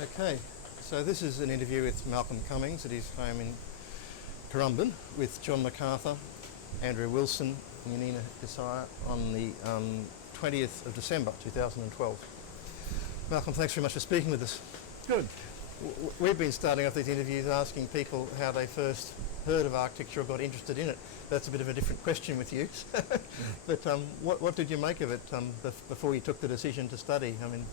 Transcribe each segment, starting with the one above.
Okay, so this is an interview with Malcolm Cummings at his home in Currumbin with John Macarthur, Andrew Wilson and Janina, Gosseye on the 20th of December 2012. Malcolm, thanks very much for speaking with us. Good. We've been starting off these interviews asking people how they first heard of architecture or got interested in it. That's a bit of a different question with you. But what did you make of it before you took the decision to study? I mean,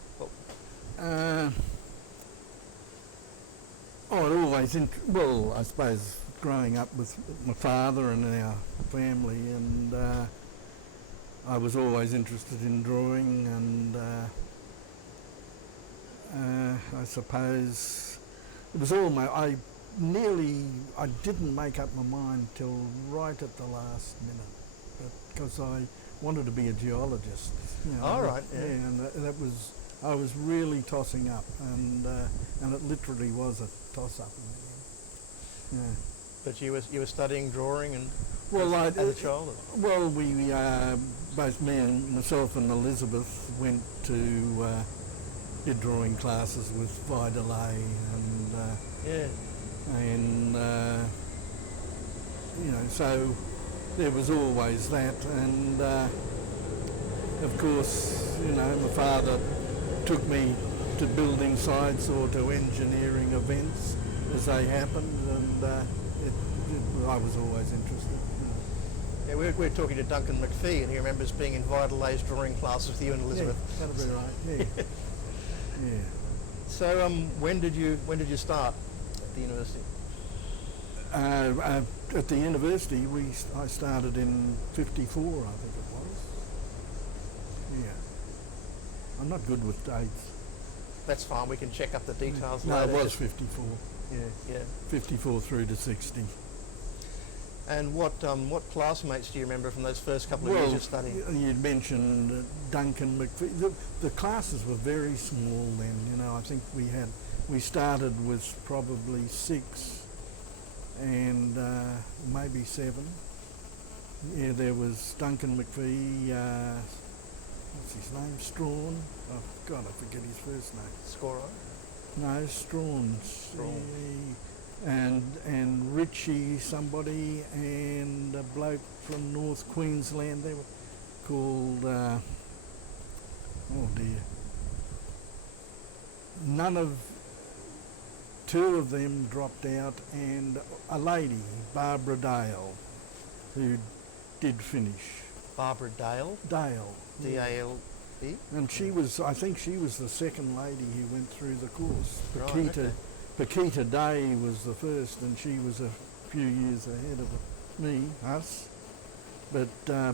I suppose growing up with my father and our family, and I was always interested in drawing, and I suppose it was all I didn't make up my mind till right at the last minute, because I wanted to be a geologist. All right. Yeah, and that was. I was really tossing up, and it literally was a toss-up. Yeah. But you were studying drawing and as a child? Well, we both myself and Elizabeth went to did drawing classes with Vidalay, so there was always that, and of course, my father took me to building sites or to engineering events as they happened, and I was always interested. Yeah, we're talking to Duncan McPhee, and he remembers being in Vidalay's drawing classes with you and Elizabeth. Yeah, that'll be right. Yeah. Yeah. So, when did you start at the university? At the university, I started in '54, I think it was. Yeah. I'm not good with dates. That's fine, we can check up the details later. later. No, it was 54. Yeah. 54 through to 60. And what classmates do you remember from those first couple of years of studying? You'd mentioned Duncan McPhee. The classes were very small then. I think we started with probably 6 and maybe 7. Yeah, there was Duncan McPhee. What's his name? Strawn. Oh God, I forget his first name. Scoro? No, Strawn. And Richie somebody, and a bloke from North Queensland. They were called. Two of them dropped out, and a lady, Barbara Dale, who did finish. Barbara Dale? Dale. D-A-L-E? And I think she was the second lady who went through the course. Paquita Day was the first, and she was a few years ahead of us. But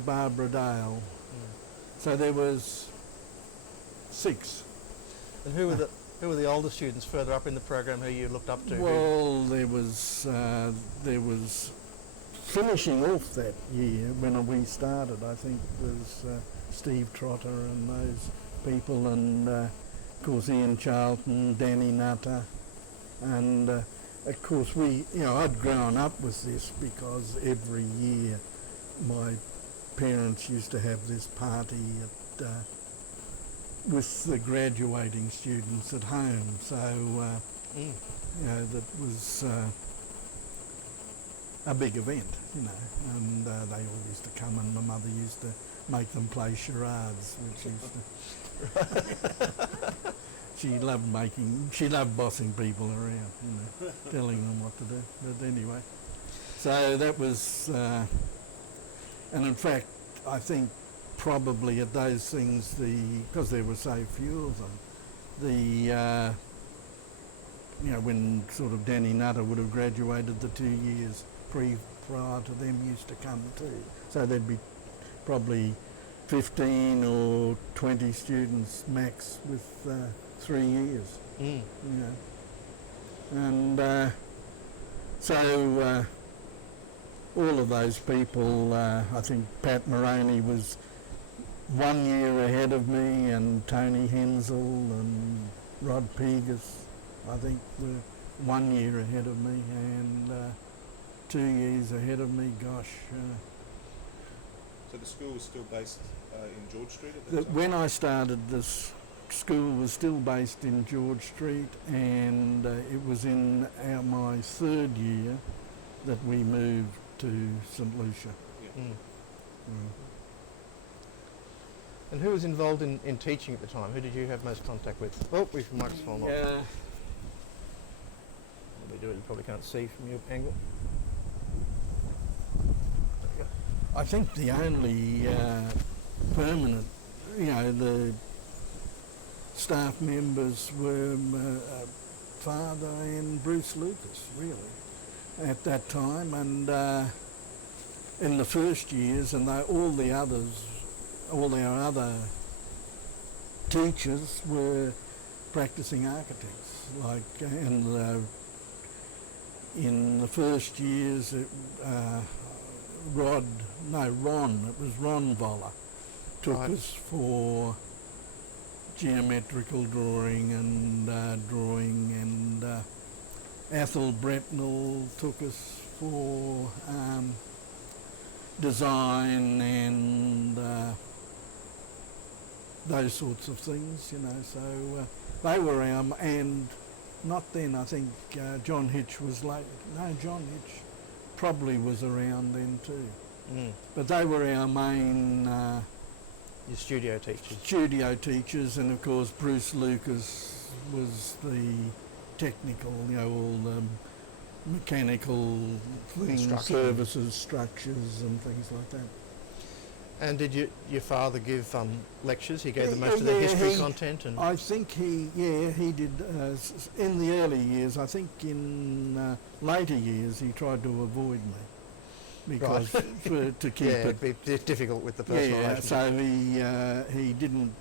Barbara Dale. So there was 6. And who were the older students further up in the program who you looked up to? Well, there was finishing off that year when we started, I think, was Steve Trotter and those people, and of course Ian Charlton, Danny Nutter, and of course I'd grown up with this because every year my parents used to have this party with the graduating students at home, so that was a big event, and they all used to come, and my mother used to make them play charades, which used to... She loved bossing people around, telling them what to do. But anyway, so that was, and in fact, I think probably at those things, because there were so few of them, when sort of Danny Nutter would have graduated the 2 years prior to them used to come too. So there'd be probably 15 or 20 students max with 3 years. And so all of those people, I think Pat Moroney was 1 year ahead of me, and Tony Hensel and Rod Pegas, I think, were 1 year ahead of me, and 2 years ahead of me, gosh. So the school was still based in George Street at that time? When I started this school was still based in George Street, and it was in my third year that we moved to St Lucia. Yeah. Mm. Mm. And who was involved in teaching at the time? Who did you have most contact with? Oh, we've microphone off. Yeah. Let me do it. You probably can't see from your angle. There we go. I think the only permanent, the staff members were Father and Bruce Lucas, really, at that time. And in the first years, and all our other teachers were practicing architects. In the first years, Ron Voller took Right. us for geometrical drawing and Athol Bretnell took us for design and those sorts of things, so they were and not then, I think John Hitch was late. No, John Hitch probably was around then too. Mm. But they were our main Your studio teachers. studio teachers, and of course Bruce Lucas was the technical, all the mechanical things, Construction. services, structures and things like that. And did your father give lectures? He gave them Yeah, most of the yeah, history content, and I think he did in the early years. I think in later years he tried to avoid me because to keep yeah, it. it'd be difficult with the personal Yeah, relationship. so he didn't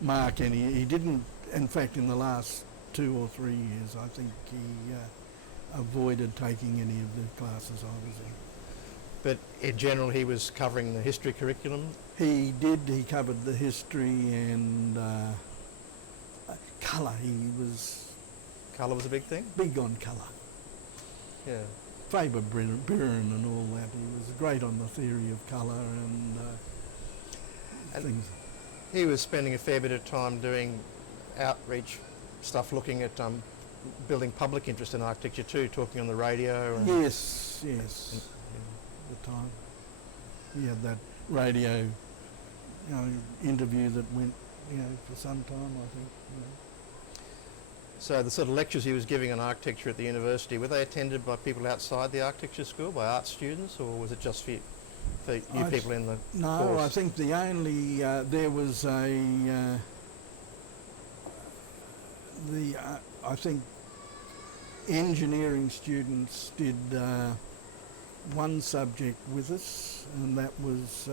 mark any. He didn't. In fact, in the last 2 or 3 years, I think he avoided taking any of the classes I was in. But in general, he was covering the history curriculum. He did. He covered the history and colour. He was Colour was a big thing. big on colour. Yeah. Faber Biren and all that. He was great on the theory of colour and And- things. He was spending a fair bit of time doing outreach stuff, looking at building public interest in architecture too, talking on the radio. And Yes. The time. He had that radio, interview that went, for some time, I think. So the sort of lectures he was giving on architecture at the university, were they attended by people outside the architecture school, by art students, or was it just for you people in the No, course? I think the only, there was I think engineering students did one subject with us, and that was,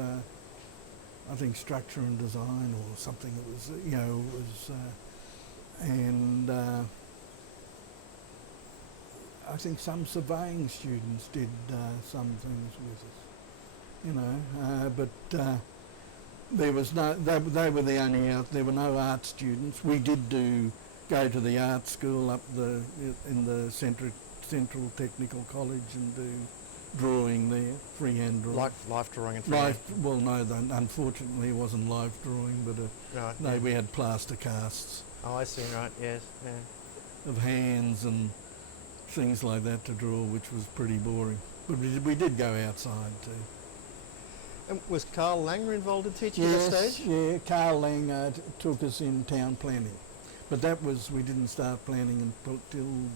I think, structure and design or something. It was, and I think some surveying students did some things with us, but there was no, they were the only there were no art students. We did go to the art school up in the Central Technical College and do drawing there, freehand drawing. Like life drawing and freehand? Well, no, unfortunately it wasn't live drawing, but Right. no, yeah. we had plaster casts Oh, I see. Right. Yes. Yeah. of hands and things like that to draw, which was pretty boring. But we did go outside too. And was Carl Langer involved in teaching at that stage? Yeah, Carl Lang took us in town planning. But we didn't start planning until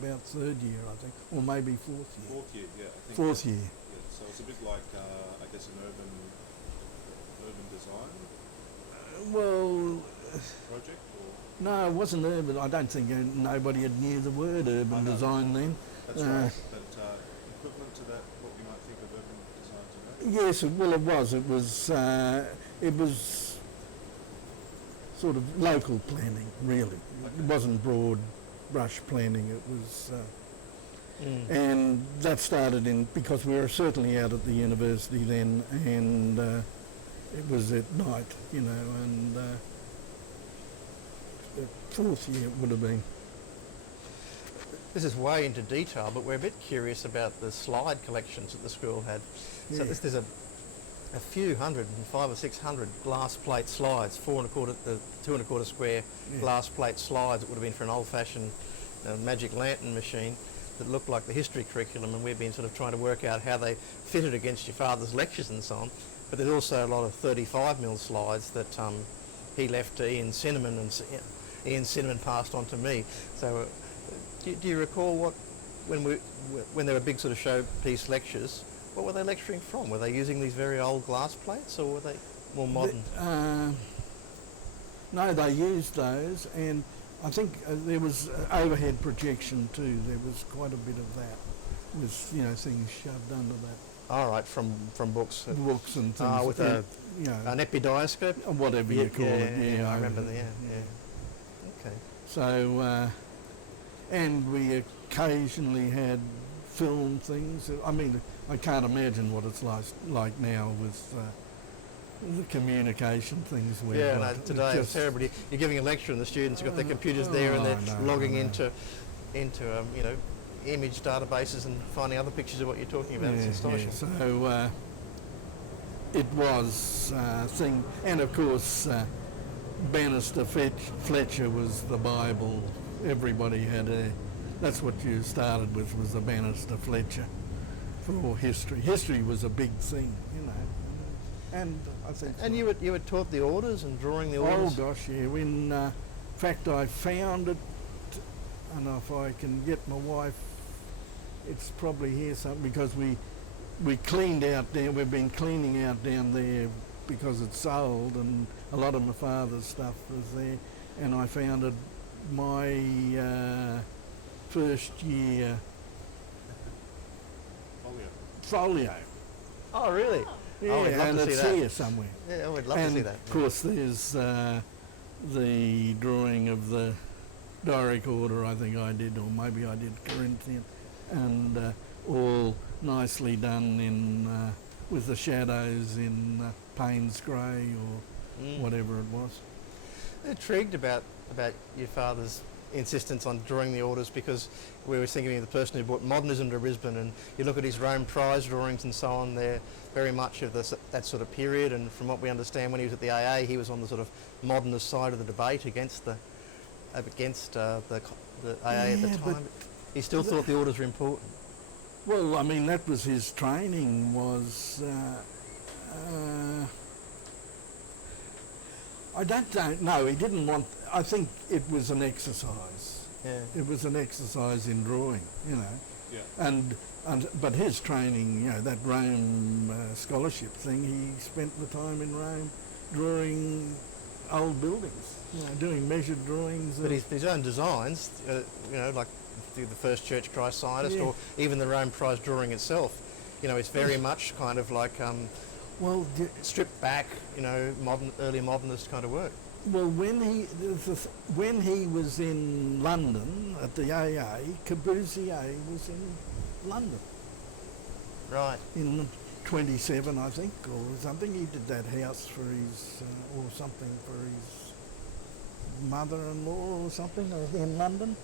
about third year, I think, or maybe fourth year. Fourth year, yeah. I think Fourth year. Yeah, so it's a bit like, I guess, an urban design Well, project, or no, it wasn't urban. I don't think nobody had knew the word urban know. design then. that's right. But equivalent to that, what we might think of urban design today. Yes, it was sort of local planning, really. It wasn't broad brush planning. It was, and that started because we were certainly out at the university then, and it was at night, and fourth year it would have been. This is way into detail, but we're a bit curious about the slide collections that the school had. So Yeah. there's a a few hundred, 500 or 600 glass plate slides, 2¼ square Yeah. glass plate slides. It would have been for an old-fashioned magic lantern machine that looked like the history curriculum, and we've been sort of trying to work out how they fitted against your father's lectures and so on. But there's also a lot of 35mm slides that he left to Ian Cinnamon, and Ian Cinnamon passed on to me. So do you recall when there were big sort of showpiece lectures, what were they lecturing from? Were they using these very old glass plates, or were they more modern? No, they used those, and I think there was overhead projection too. There was quite a bit of that, with things shoved under that. All right, from books. Books and things. With an epidioscope? whatever you call it. Yeah, I remember that. Yeah. Okay. So, and we occasionally had film things. I mean, I can't imagine what it's like now with the communication things. Today it's terrible. You're giving a lecture and the students have got their computers there and they're logging into image databases and finding other pictures of what you're talking about. It's astonishing. Yeah. So it was a thing, and of course Bannister Fletcher was the Bible. Everybody had that's what you started with, was the Bannister Fletcher for history. History was a big thing, and I think. And you were taught the orders and drawing the orders. Oh gosh, yeah. In fact, I found it, and if I can get my wife, it's probably here something, because we cleaned out there. We've been cleaning out down there because it's old, and a lot of my father's stuff was there. And I found it my first year folio. Oh, really? Yeah, Oh, we'd love and to see it's that. here somewhere. Yeah, we'd love And to see that. of course, there's the drawing of the Doric order. I think I did, or maybe I did Corinthian, and all nicely done in with the shadows in Payne's grey or whatever it was. I'm intrigued about your father's insistence on drawing the orders, because we were thinking of the person who brought modernism to Brisbane, and you look at his Rome prize drawings and so on, they're very much of that sort of period, and from what we understand, when he was at the AA, he was on the sort of modernist side of the debate against the AA at the time. He still thought the orders were important. Well, I mean, that was his training, was I don't know, he didn't want, I think it was an exercise. Yeah. It was an exercise in drawing, Yeah. But his training, that Rome scholarship thing, he spent the time in Rome drawing old buildings, doing measured drawings. But his own designs, like the first Church Christ Scientist, or even the Rome prize drawing itself, it's very much kind of like stripped back, early modernist kind of work. Well, when he was in London at the AA, Corbusier was in London. Right. In 27, I think, or something. He did that house for his, or something for his mother-in-law or something in London.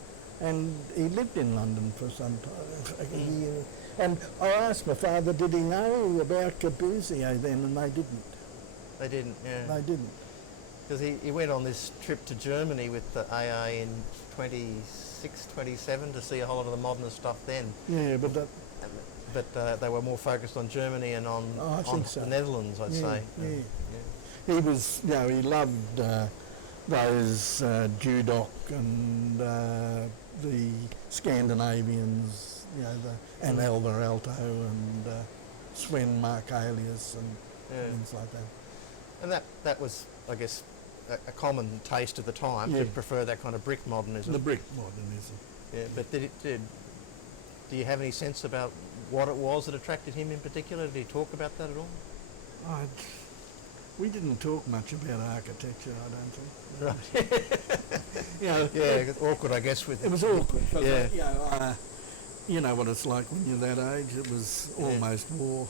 And he lived in London for some time, like a year. And I asked my father, did he know about Corbusier then? And they didn't. They didn't, yeah. They didn't. Because he went on this trip to Germany with the AA in 26, 27 to see a whole lot of the modernist stuff then. Yeah, but that... But they were more focused on Germany and on the Netherlands, I'd say. Yeah. He was, he loved those Dudok and the Scandinavians, and Alvar Aalto and Sven Markelius and things like that. And that was, I guess, a common taste at the time, to prefer that kind of brick modernism. The brick modernism. Yeah, but do you have any sense about what it was that attracted him in particular? Did he talk about that at all? We didn't talk much about architecture, I don't think. Right. Yeah, awkward, I guess. It was awkward. Yeah. You know what it's like when you're that age. It was almost war.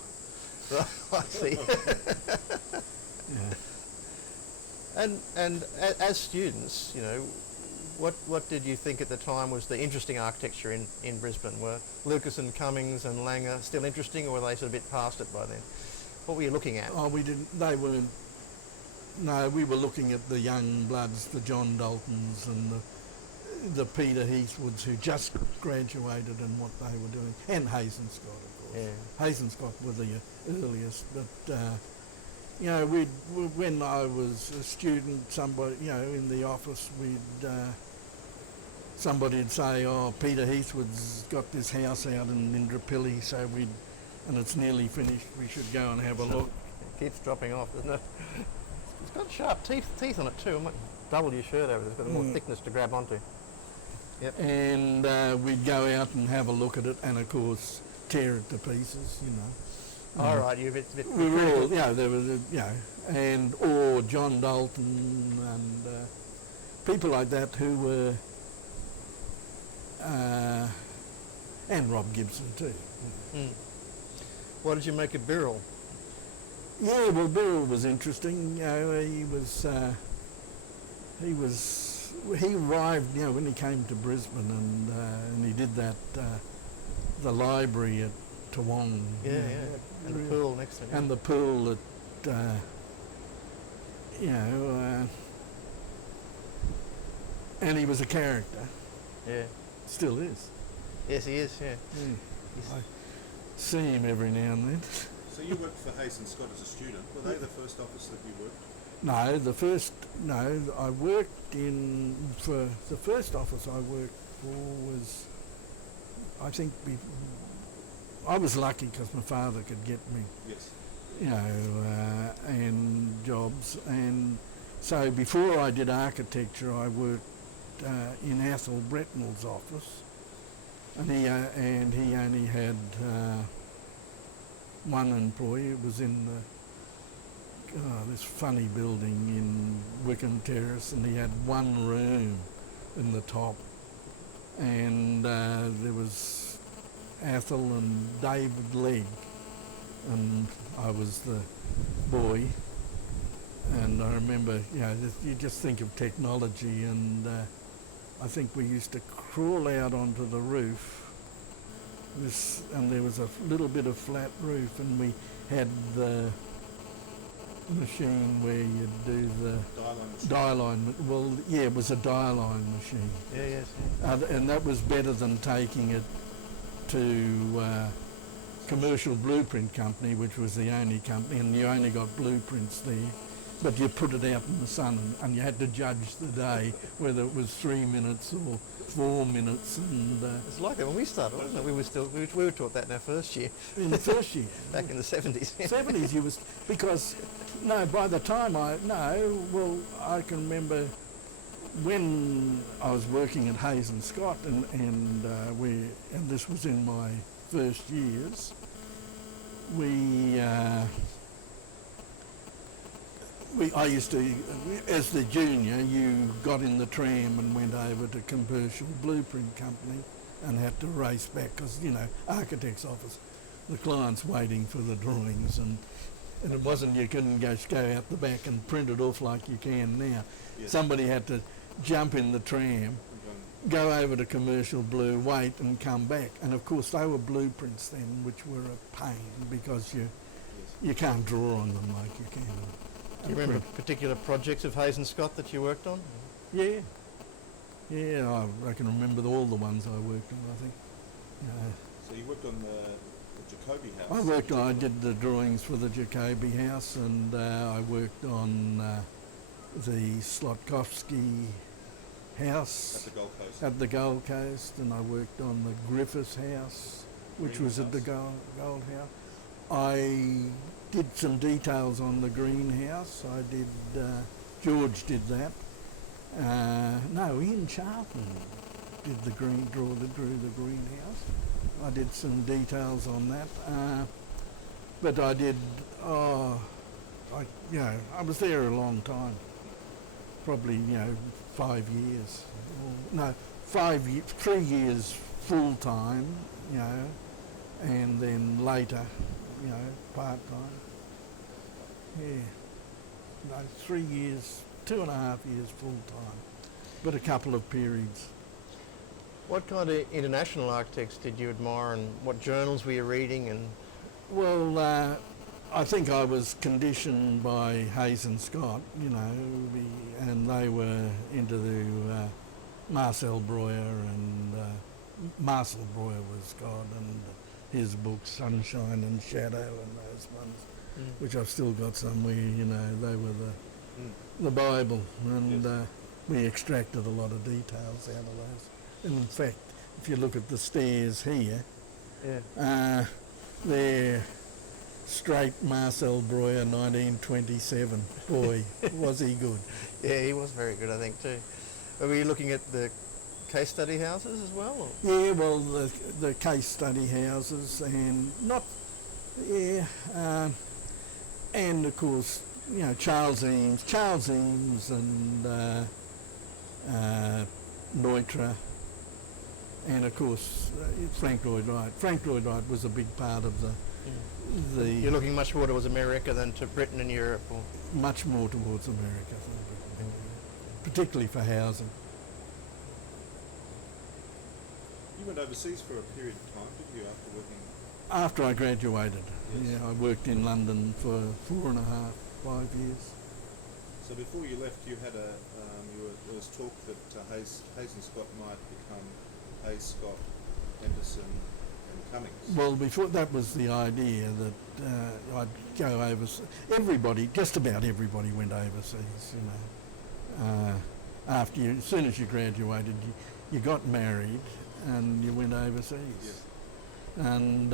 Right, I see. Yeah. And as students, what did you think at the time was the interesting architecture in Brisbane? Were Lucas and Cummings and Langer still interesting, or were they sort of a bit past it by then? What were you looking at? Oh, we didn't. They weren't. No, we were looking at the young bloods, the John Daltons and the Peter Heathwoods who just graduated and what they were doing, and Hazen Scott, of course. Yeah. Hazen Scott were the earliest, but you know, when I was a student, somebody, you know, in the office, somebody'd say, "Oh, Peter Heathwood's got this house out in Indooroopilly, so and it's nearly finished. We should go and have a look." It keeps dropping off, doesn't it? It's got sharp teeth on it too. I might double your shirt over. It's got more thickness to grab onto. Yep. And we'd go out and have a look at it, and of course tear it to pieces, you know. All right, you're a bit We were all, you know, there was, you know, or John Dalton and people like that who were, and Rob Gibson too. Mm. What did you make of Birrell? Yeah, well, Birrell was interesting. You know, he arrived, you know, when he came to Brisbane, and he did that, the library at Toowong. Yeah, you know, yeah. And the pool next to it. and the pool at, you know, and he was a character. Yeah. Still is. Yes, he is. Yeah. I see him every now and then. So you worked for Hazen Scott as a student. Were they the first office that you worked? No, I worked for the first office I worked for was, I think, I was lucky because my father could get me, Yes. you know, and jobs. And so before I did architecture, I worked in Athol Bretnell's office, and he only had one employee. It was in this funny building in Wickham Terrace, and he had one room in the top, and there was Athol and David Legg, and I was the boy. And I remember, you know, you just think of technology, and I think we used to crawl out onto the roof, and there was a little bit of flat roof, and we had the machine where you'd do the die line. Well, yeah, it was a die line machine. Yeah, yes. And that was better than taking it to Commercial Blueprint Company, which was the only company, and you only got blueprints there. But you put it out in the sun, and you had to judge the day, whether it was 3 minutes or 4 minutes. And It's like that when we started, wasn't it? We were taught that in our first year. in the first year, Back in the 70s. 70s, you was, because by the time I can remember when I was working at Hazen Scott, and this was in my first years. I used to, as the junior, you got in the tram and went over to Commercial Blueprint Company and had to race back because, you know, architect's office, the client's waiting for the drawings, and it wasn't, you couldn't just go out the back and print it off like you can now. Yes. Somebody had to jump in the tram, go over to Commercial Blue, wait and come back. And of course they were blueprints then, which were a pain because you can't draw on them like you can. Do you remember particular projects of Hazen Scott that you worked on? Yeah. Yeah, I can remember all the ones I worked on, I think. So you worked on the Jacoby house? I did the drawings for the Jacoby house, and I worked on the Slotkovsky house At the Gold Coast? and I worked on the Griffiths house, which was at the Gold House. I did some details on the greenhouse. I did, George did that. Ian Charlton did drew the greenhouse. I did some details on that. But I did, I was there a long time. Probably, 5 years. 3 years full time, and then later, part time. Yeah. 3 years, 2.5 years full time, but a couple of periods. What kind of international architects did you admire, and what journals were you reading? And Well, I think I was conditioned by Hayes and Scott, you know, and they were into the Marcel Breuer and Marcel Breuer was Scott, and his books Sunshine and Shadow and those ones, which I've still got somewhere. You know, they were the Bible, and we extracted a lot of details out of those. And in fact, if you look at the stairs here, they're straight Marcel Breuer, 1927. Boy, was he good. Yeah, he was very good, I think, too. Were you looking at the case study houses as well? Or? Yeah, well, the case study houses and and of course, you know, Charles Eames and Neutra, and of course Frank Lloyd Wright. Frank Lloyd Wright was a big part of the. You're looking much more towards America than to Britain and Europe, or much more towards America than Britain, particularly for housing. You went overseas for a period of time, did you, after working? After I graduated, Yes. I worked in London for 4.5, 5 years. So before you left, you had there was talk that Hayes and Scott might become Hayes, Scott, Henderson and Cummings. Well, before that was the idea that I'd go overseas. Just about everybody went overseas, you know. As soon as you graduated, you got married and you went overseas. Yes. And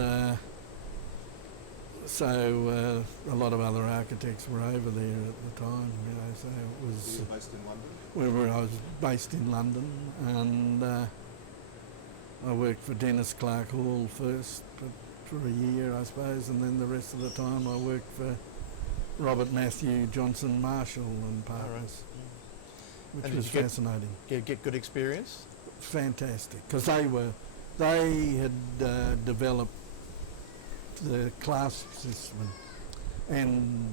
so a lot of other architects were over there at the time, you know, so it was... Were you based in London? I was based in London, and I worked for Dennis Clark Hall first for a year, I suppose, and then the rest of the time I worked for Robert Matthew Johnson Marshall and Partners, which And was did you fascinating. get good experience? Fantastic, because they had developed the clasp system, and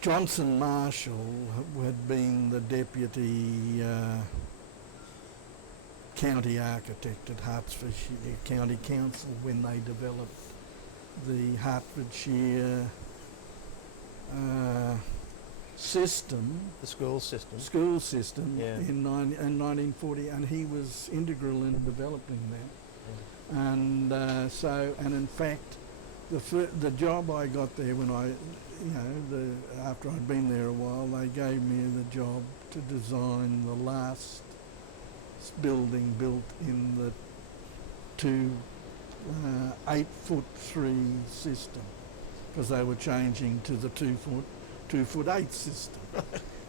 Johnson Marshall had been the deputy county architect at Hertfordshire County Council when they developed the Hertfordshire system, The school system. in 1940, and he was integral in developing that. And and in fact, the job I got there when after I'd been there a while, they gave me the job to design the last building built in the 8'3" system, because they were changing to the 2'8" system,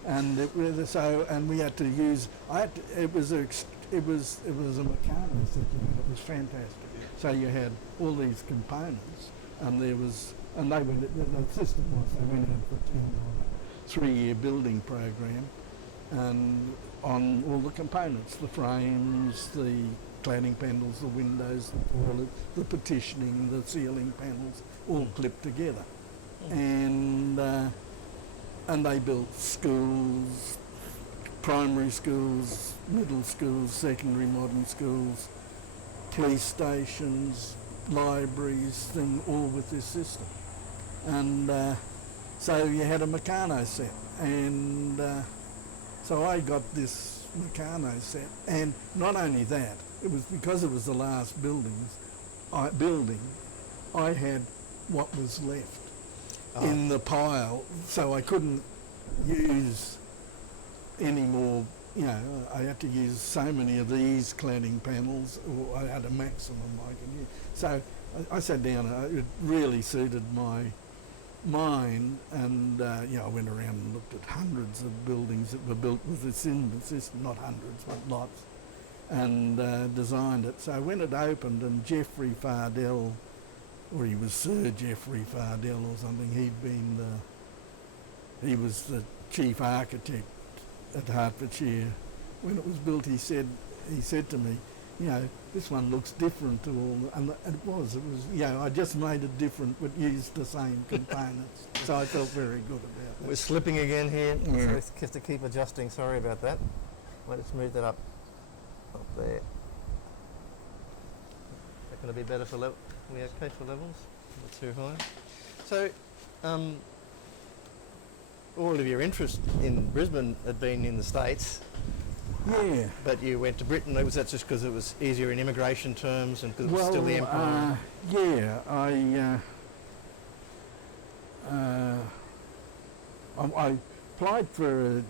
and we had to use. It was a Meccano system. It was fantastic. So you had all these components, and the system was they went out for a 3-year building program, and on all the components, the frames, the cladding panels, the windows, the toilet, the partitioning, the ceiling panels, all clipped together, and they built schools, primary schools, middle schools, secondary modern schools, police stations, libraries, all with this system. And so you had a Meccano set, and so I got this Meccano set, and not only that, it was because it was the last building, I had what was left in the pile, so I couldn't use any more. You know, I had to use so many of these cladding panels, or I had a maximum I could use. So I sat down, and it really suited my mind, and I went around and looked at hundreds of buildings that were built with this in the system, not hundreds, but lots, and designed it. So when it opened, and Geoffrey Fardell, or he was Sir Geoffrey Fardell or something, he was the chief architect at Hertfordshire. When it was built, he said to me, this one looks different to all, and it was, I just made it different but used the same components. So I felt very good about that. We're slipping again here, so Yeah. we have to keep adjusting. Sorry about that. Let's move that up there. going to be better for level. We okay for levels? Not too high. So, all of your interest in Brisbane had been in the States, Yeah. but you went to Britain. Was that just because it was easier in immigration terms and because it was still the empire? Yeah, I applied for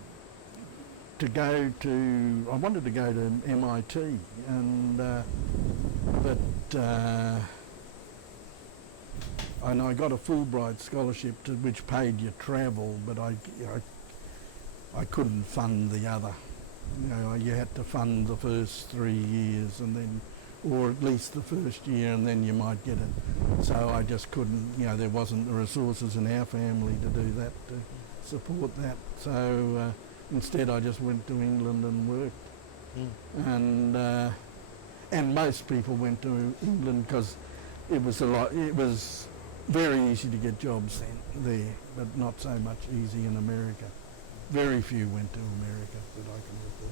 to go to. I wanted to go to MIT, and and I got a Fulbright scholarship which paid your travel, but I couldn't fund the other. You know, you had to fund the first 3 years, and then, or at least the first year, and then you might get it. So I just couldn't. You know, there wasn't the resources in our family to do that, to support that. So instead, I just went to England and worked. And most people went to England because it was It was very easy to get jobs there, but not so much easy in America. Very few went to America that I can recall.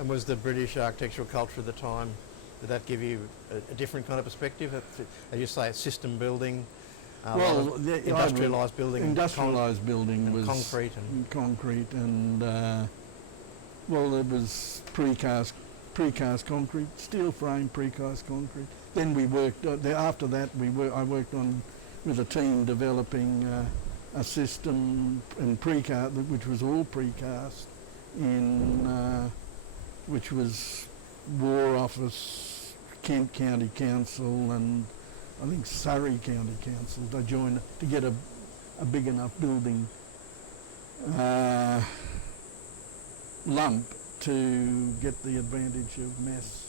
And was the British architectural culture at the time, did that give you a different kind of perspective? As you say, it's system building, industrialised building. Industrialised building was concrete and well, it was precast concrete, steel frame precast concrete. Then we worked. After that, I worked on with a team developing a system in precast, which was all precast, which was War Office, Kent County Council, and I think Surrey County Council. They joined to get a big enough building lump to get the advantage of mass.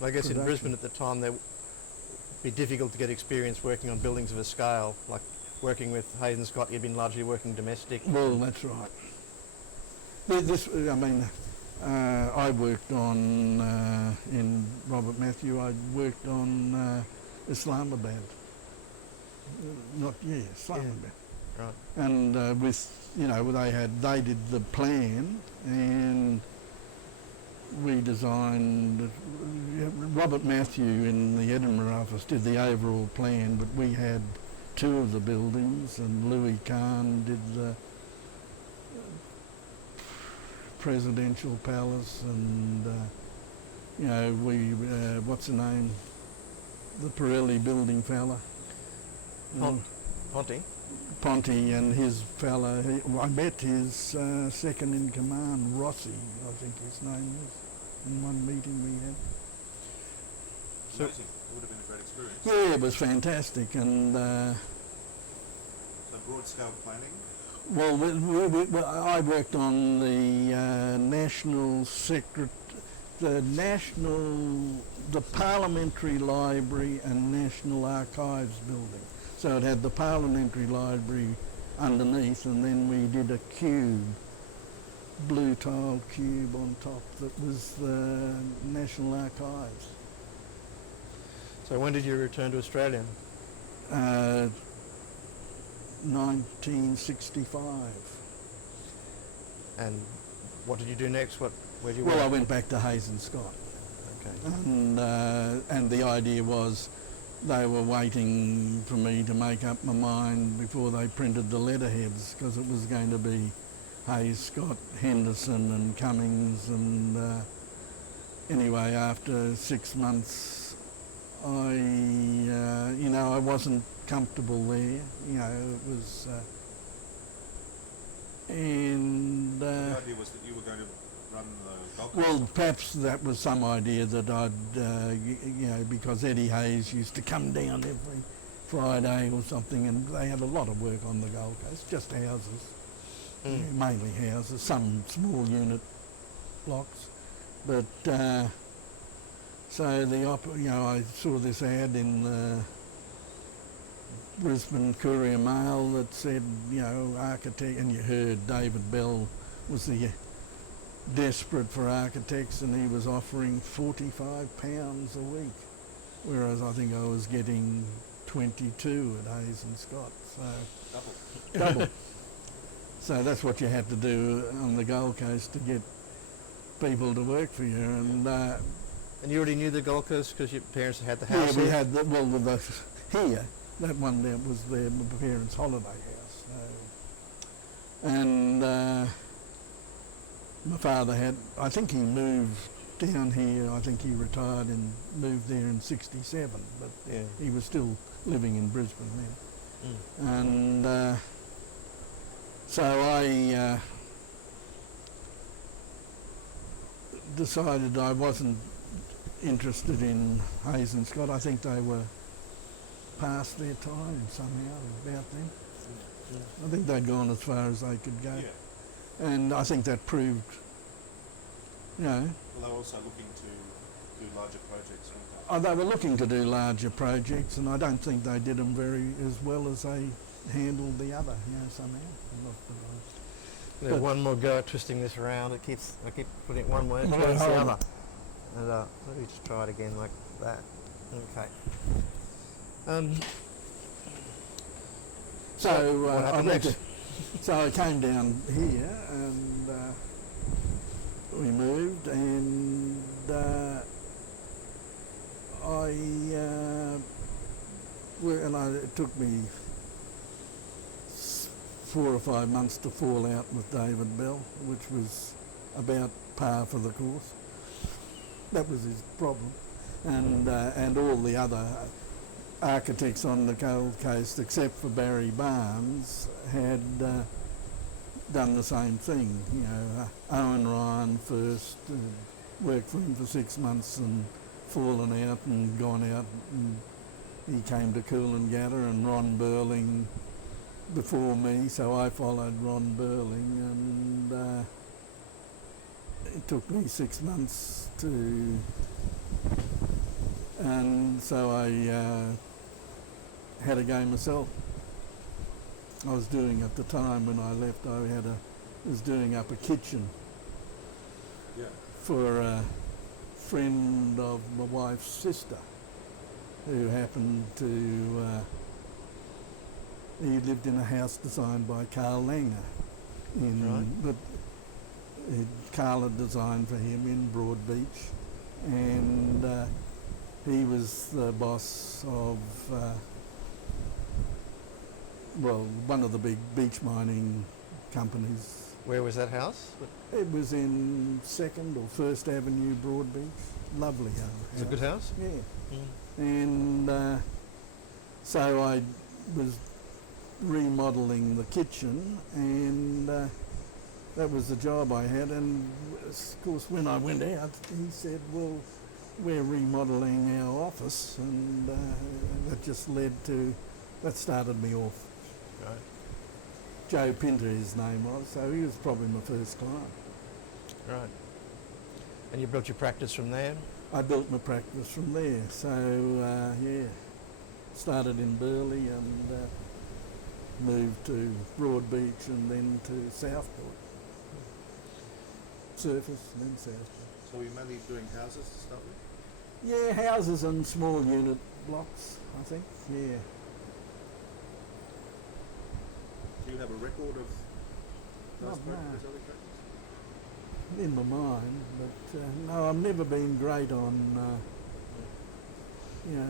I guess production. in Brisbane at the time, it would be difficult to get experience working on buildings of a scale. Like working with Hayes and Scott, you'd been largely working domestic. Well, that's right. I worked on, in Robert Matthew, I worked on Islamabad. Islamabad. Yeah. Right. And they did the plan, and we designed. Robert Matthew in the Edinburgh office did the overall plan, but we had two of the buildings, and Louis Kahn did the presidential palace, and what's the name? The Pirelli building fella. Ponte and his fella. I met his second in command, Rossi, I think his name is, in one meeting we had. So it would have been a great experience. Yeah, it was fantastic, and So broad scale planning. well, I worked on the the Parliamentary Library and National Archives building. So it had the Parliamentary Library underneath, and then we did a cube, blue tiled cube on top that was the National Archives. So when did you return to Australia? 1965. And what did you do next? Where did you Well, work? I went back to Hayes and Scott. Okay. And the idea was they were waiting for me to make up my mind before they printed the letterheads, because it was going to be Hayes, Scott, Henderson and Cummings, and anyway, after 6 months I wasn't comfortable there. It was The idea was that you were going to run the Gold Coast. well, perhaps that was some idea that I'd, because Eddie Hayes used to come down every Friday or something, and they had a lot of work on the Gold Coast, just houses, mainly houses, some small unit blocks. But so I saw this ad in the Brisbane Courier Mail that said, architect, and you heard David Bell was desperate for architects, and he was offering £45 a week, whereas I think I was getting 22 at Hayes and Scott. So double. So that's what you had to do on the Gold Coast to get people to work for you, and And you already knew the Gold Coast because your parents had the Yeah, house we here? had here. That one there was my parents' holiday house. So. And my father had, I think he moved down here, I think he retired and moved there in 67, but Yeah. he was still living in Brisbane then. Mm. And so I decided I wasn't interested in Hayes and Scott. I think they were past their time somehow about then. I think they'd gone as far as they could go. Yeah. And I think that proved, you know, Well, they were also looking to do larger projects, weren't they? they were looking to do larger projects, and I don't think they did them very as well as they handled the other, you know, somehow. Not that Yeah, one more go at twisting this around. I keep putting it one way and Well, towards the hold on. other. And let me just try it again like that. Okay. So what I happened went next? so I came down here and we moved, and it took me 4 or 5 months to fall out with David Bell, which was about par for the course. That was his problem, and all the other architects on the Gold Coast, except for Barry Barnes, had done the same thing. You know, Owen Ryan first worked for him for 6 months and fallen out and gone out, and he came to Coolangatta, and Ron Burling before me, so I followed Ron Burling, and it took me 6 months and so I had a go myself. I was doing, at the time when I left, was doing up a kitchen Yeah. for a friend of my wife's sister, who happened to, he lived in a house designed by Carl Langer. Right. Carl had designed for him in Broadbeach, and he was the boss of, one of the big beach mining companies. Where was that house? It was in 2nd or 1st Avenue, Broadbeach. Lovely house. It's a good house? Yeah. Mm. And so I was remodelling the kitchen, and that was the job I had. And of course, when I went out, he said, well, we're remodelling our office, and that started me off. Right. Joe Pinter, his name was, so he was probably my first client. Right. And you built your practice from there? I built my practice from there, so started in Burleigh and moved to Broadbeach and then to Southport. Surface, then Southport. So were you mainly doing houses to start with? Yeah, houses and small unit blocks, I think, yeah. Do you have a record of those Not projects, much. those early projects? In my mind, but no, I've never been great on, Well,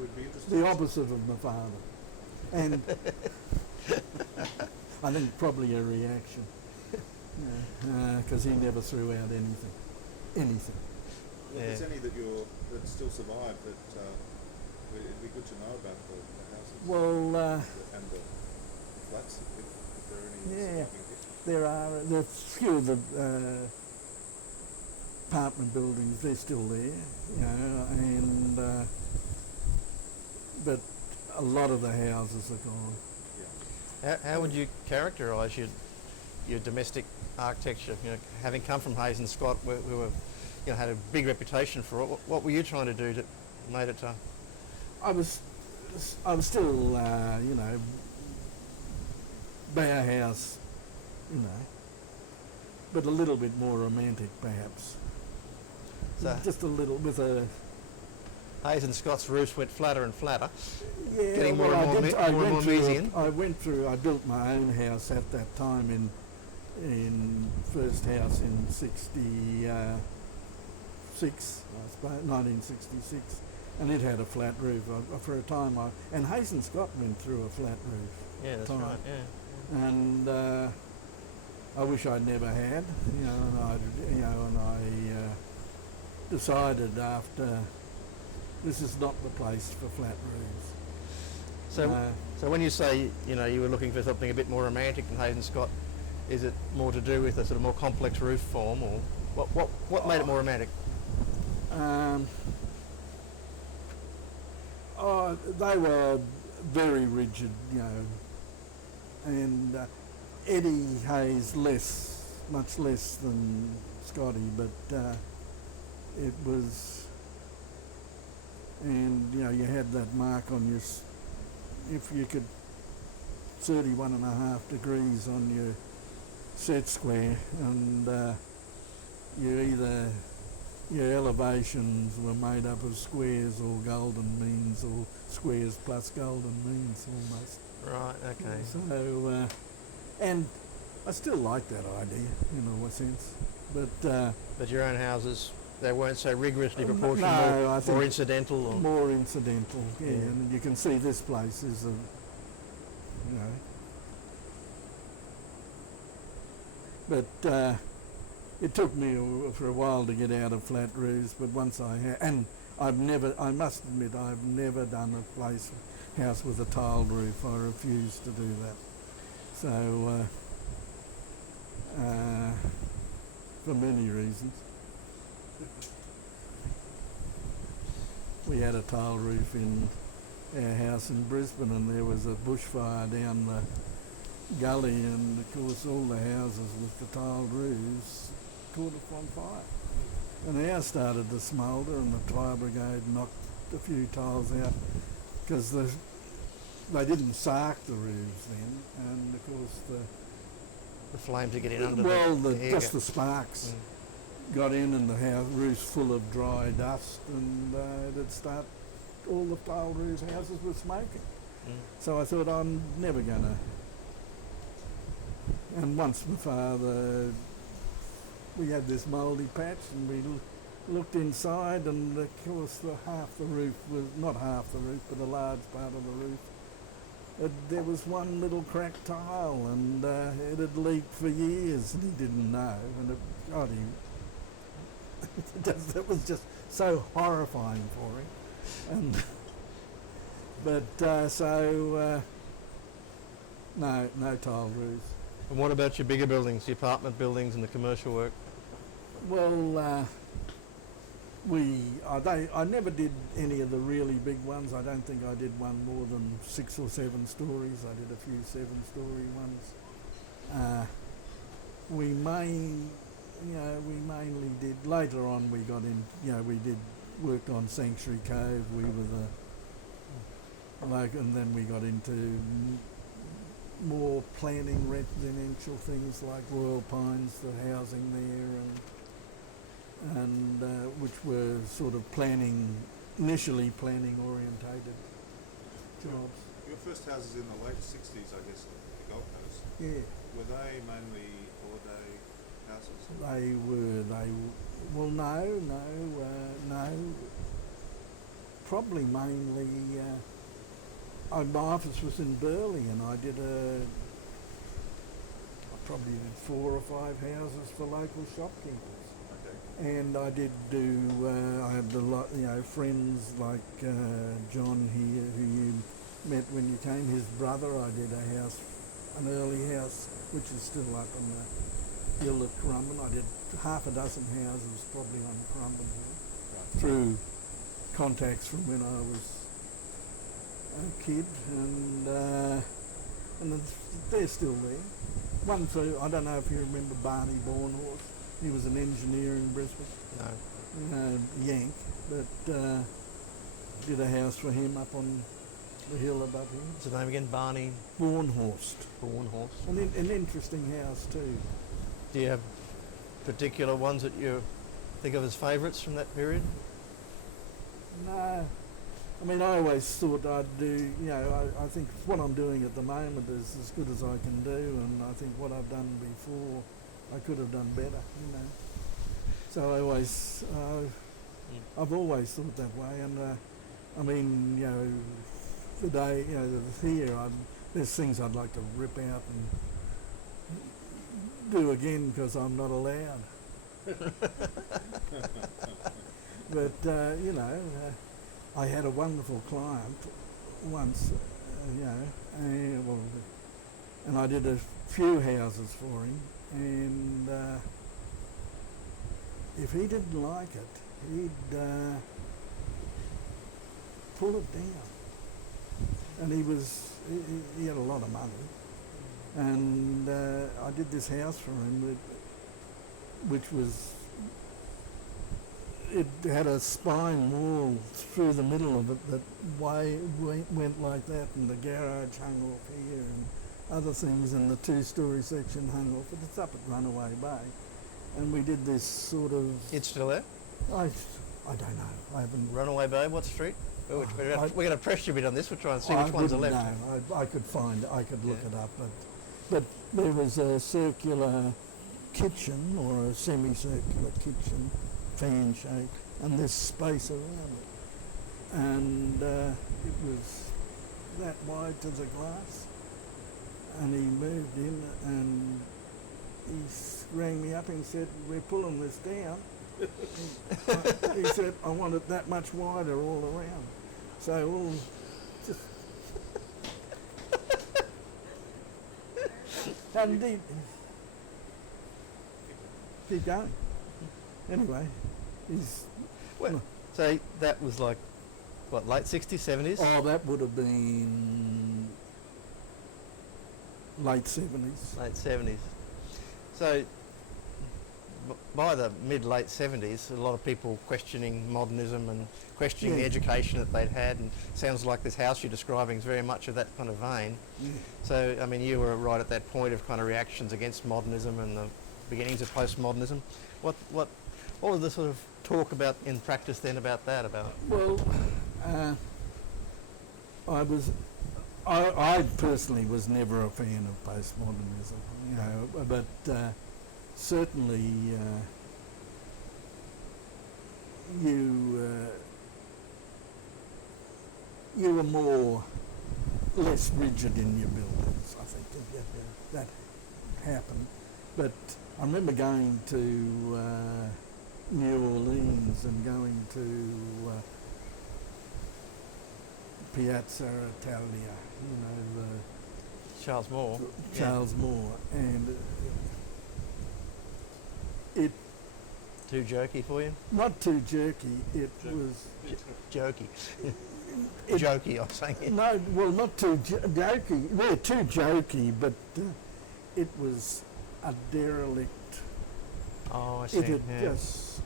we'd be interested. the opposite of my father. And I think probably a reaction, because he never threw out anything. Well, if there's any that still survive, it'd be good to know about the houses. Well, And the flats, if there are any yeah. surviving here. There's a few of the apartment buildings, they're still there, and but a lot of the houses are gone. How would you characterise your domestic architecture? You know, having come from Hayes and Scott, we were, had a big reputation for it. What were you trying to do to made it to? I was still, Bauhaus, but a little bit more romantic, perhaps. So Just a little, with a Hayes and Scott's roofs went flatter and flatter. yeah. Getting more and more Miesian. I built my own house at that time in first house in I suppose, 1966, and it had a flat roof. For a time, and Hazen Scott went through a flat roof. Yeah, that's time. right. Yeah. And I wish I'd never had, and I decided after this is not the place for flat roofs. So when you say you were looking for something a bit more romantic than Hazen Scott, is it more to do with a sort of more complex roof form, or what made it more romantic? They were very rigid, and Eddie Hayes much less than Scotty, but it was, and you had that mark on your, if you could, 31.5 degrees on your set square, and your elevations were made up of squares or golden means, or squares plus golden means almost. Right, okay. So, and I still like that idea in a sense, But your own houses, they weren't so rigorously proportional, no, I think more incidental? Or? more incidental, yeah. And you can see this place is but it took me for a while to get out of flat roofs, but once I had, and I must admit, I've never done a house with a tiled roof. I refuse to do that. So, for many reasons. We had a tiled roof in our house in Brisbane, and there was a bushfire down the gully, and of course all the houses with the tiled roofs caught it on fire. And ours started to smoulder, and the fire brigade knocked a few tiles out because they didn't sark the roofs then, and of course The flames are getting under just the sparks got in, and the roof's full of dry dust, and it'd start, all the tiled roof houses were smoking. So I thought, I'm never gonna. And once my father, we had this mouldy patch, and we looked inside, and of course half the roof was, not half the roof, but a large part of the roof, there was one little cracked tile, and it had leaked for years, and he didn't know. And that was just so horrifying for him. And no tiled roofs. And what about your bigger buildings, the apartment buildings and the commercial work? Well, I never did any of the really big ones. I don't think I did one more than 6 or 7 stories. I did a few 7-story ones. We mainly did, later on we got in, we did work on Sanctuary Cove. We were and then we got into more planning residential things like Royal Pines, the housing there, and which were sort of initially planning orientated jobs. Your first houses in the late 60s, I guess, the Gold Coast. Yeah. Were they mainly holiday houses? They were. Well, no. Probably mainly. My office was in Burleigh, and I probably did 4 or 5 houses for local shopkeepers. Okay. And I did do. I had a lot, friends like John here, who you met when you came. His brother. I did an early house, which is still up on the hill at Currumbin. I did half a dozen houses probably on Currumbin Hill through contacts from when I was a kid, and they're still there. One for, I don't know if you remember Barney Bornhorse. He was an engineer in Brisbane. No. Yank, but did a house for him up on the hill above him. What's the name again? Barney? Bornhorst. Bornhorst. An interesting house too. Do you have particular ones that you think of as favourites from that period? No. I mean, I always thought I'd do, I think what I'm doing at the moment is as good as I can do, and I think what I've done before, I could have done better, So I always, I've always thought that way, and I mean, you know, the day, you know, here, there's things I'd like to rip out and do again because I'm not allowed. But you know, I had a wonderful client once, you know, and I did a few houses for him, and if he didn't like it, he'd pull it down. And he had a lot of money, and I did this house for him, which was, it had a spine wall through the middle of it that went like that, and the garage hung off here, and other things, and the two-storey section hung off. But it's up at Runaway Bay, and we did this sort of. It's still there? I don't know. I haven't. Runaway Bay, what street? We're going to press you a bit on this. We'll try and see which ones are left. No, I could look it up, but there was a circular kitchen or a semicircular kitchen, fan shaped, and this space around it, and it was that wide to the glass. And he moved in, and he rang me up and said, "We're pulling this down." He said, "I want it that much wider all around." So all just and keep going. Anyway, Well, so that was like, what, late 60s, 70s? Oh, that would have been late 70s. Late 70s. So by the mid-late 70s, a lot of people questioning modernism and questioning the education that they'd had, and sounds like this house you're describing is very much of that kind of vein. Yeah. So, I mean, you were right at that point of kind of reactions against modernism and the beginnings of postmodernism. What was the sort of talk about in practice then about that? Well, I personally was never a fan of postmodernism, you know, but certainly you were less rigid in your buildings. I think that happened. But I remember going to New Orleans and going to Piazza Italia, you know, Charles Moore. Charles Moore, and it. Too jerky for you? Not too jerky. It was Jokey. Jokey, I'm saying. No, well, not too jokey. We're too jokey, but it was a derelict. Oh, I see. It had just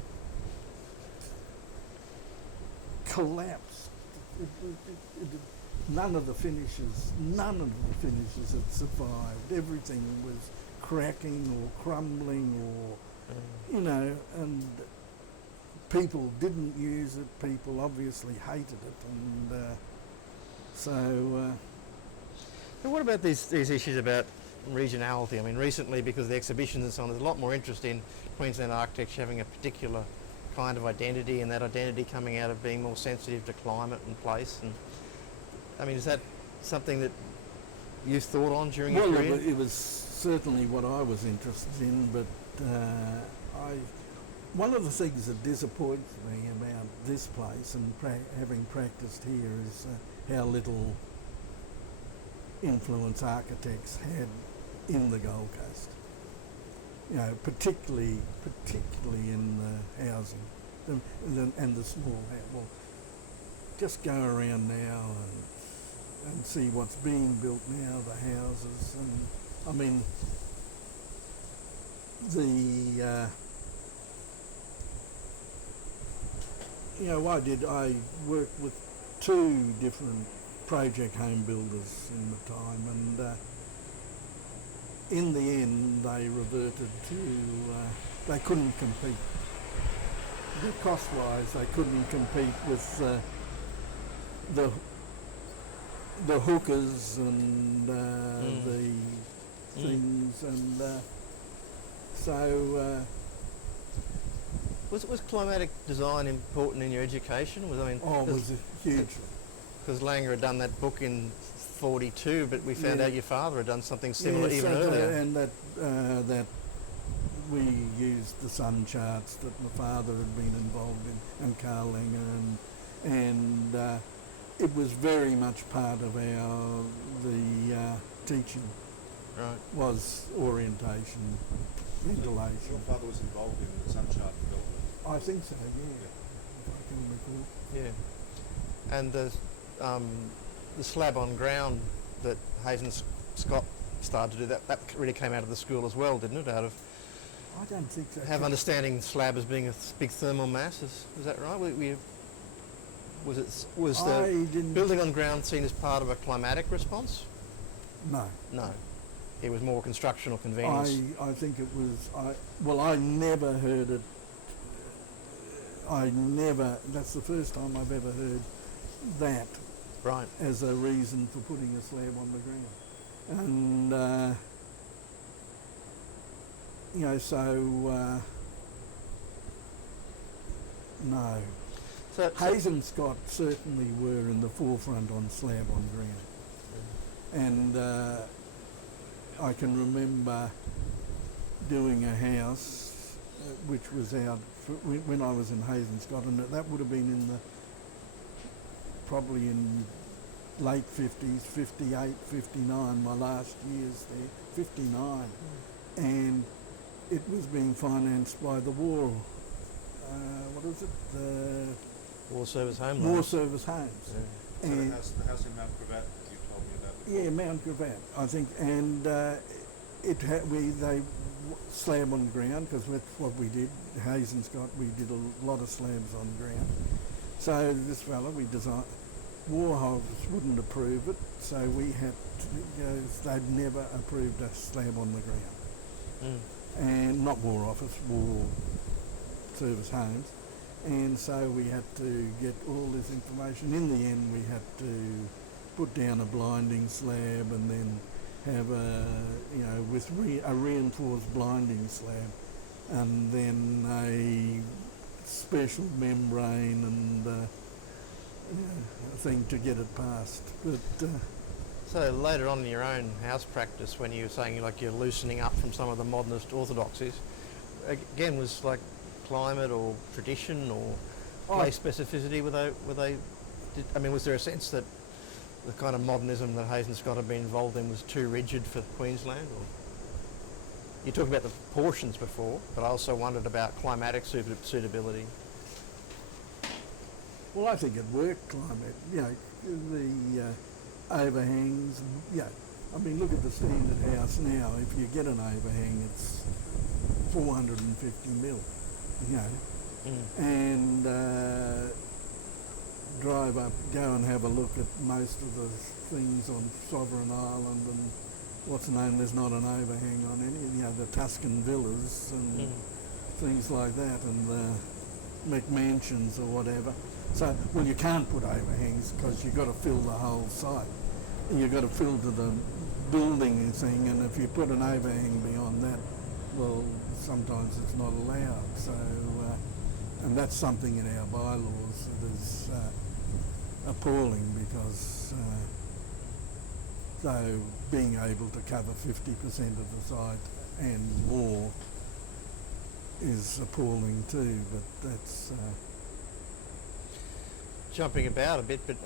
collapsed. None of the finishes had survived. Everything was cracking or crumbling or, you know, and people didn't use it. People obviously hated it, and so what about these issues about regionality? I mean, recently, because of the exhibitions and so on, there's a lot more interest in Queensland architecture having a particular kind of identity, and that identity coming out of being more sensitive to climate and place. And I mean, is that something that you thought on during your career? Well, it was certainly what I was interested in, but one of the things that disappoints me about this place and having practiced here is how little influence architects had in the Gold Coast. You know, particularly in the housing and the small house. Well, just go around now and see what's being built now, the houses, and I mean you know, I worked with two different project home builders in the time, and in the end they reverted to they couldn't compete. Cost-wise, they couldn't compete with the hookers and the things, and so Was climatic design important in your education? Oh, it was huge. Because Langer had done that book in 42, but we found out your father had done something similar Yes, even earlier. and that we used the sun charts that my father had been involved in, and Carl Langer, and it was very much part of the teaching. Right. Was orientation, ventilation. Your father was involved in the sun chart development. I think so, yeah. If I can recall. Yeah. And the slab on ground that Hayes and Scott started to do, that really came out of the school as well, didn't it? Out of I don't think so. have understanding slab as being a big thermal mass. Is that right? Was the building on ground seen as part of a climatic response? No. No. It was more constructional convenience. I think it was. I never heard it. That's the first time I've ever heard that. Right. As a reason for putting a slab on the ground, and no. So Hayes and Scott certainly were in the forefront on slab on ground, and I can remember doing a house which was out when I was in Hayes and Scott, and that would have been probably in late 50s, 58, 59, my last years there, 59, and it was being financed by the war, the War Service Home. War Service Homes. So Yeah. the house in Mount Cravat you told me about before. Yeah, Mount Cravat, I think, and they slab on ground, because that's what we did. Hayes and Scott, we did a lot of slabs on ground. So this fella, we designed. Warhogs wouldn't approve it, so we had to, they'd never approved a slab on the ground. And not War Office, War Service Homes. And so we had to get all this information. In the end, we had to put down a blinding slab and then have a reinforced blinding slab, and then a special membrane and thing to get it passed. But so later on in your own house practice, when you were saying you're loosening up from some of the modernist orthodoxies, again, was like climate or tradition or place specificity, was there a sense that the kind of modernism that Hayes and Scott had been involved in was too rigid for Queensland? Or you talked about the proportions before, but I also wondered about climatic suitability. Well, I think it worked, climate. The overhangs. Look at the standard house now. If you get an overhang, it's 450 mil. And drive up, go and have a look at most of the things on Sovereign Island and what's known. There's not an overhang on any. The Tuscan villas and things like that, and the McMansions or whatever. So, you can't put overhangs because you've got to fill the whole site. And you've got to fill to the building thing, and if you put an overhang beyond that, well, sometimes it's not allowed. So, and that's something in our bylaws that is appalling, because though being able to cover 50% of the site and more is appalling too, but that's... Jumping about a bit, but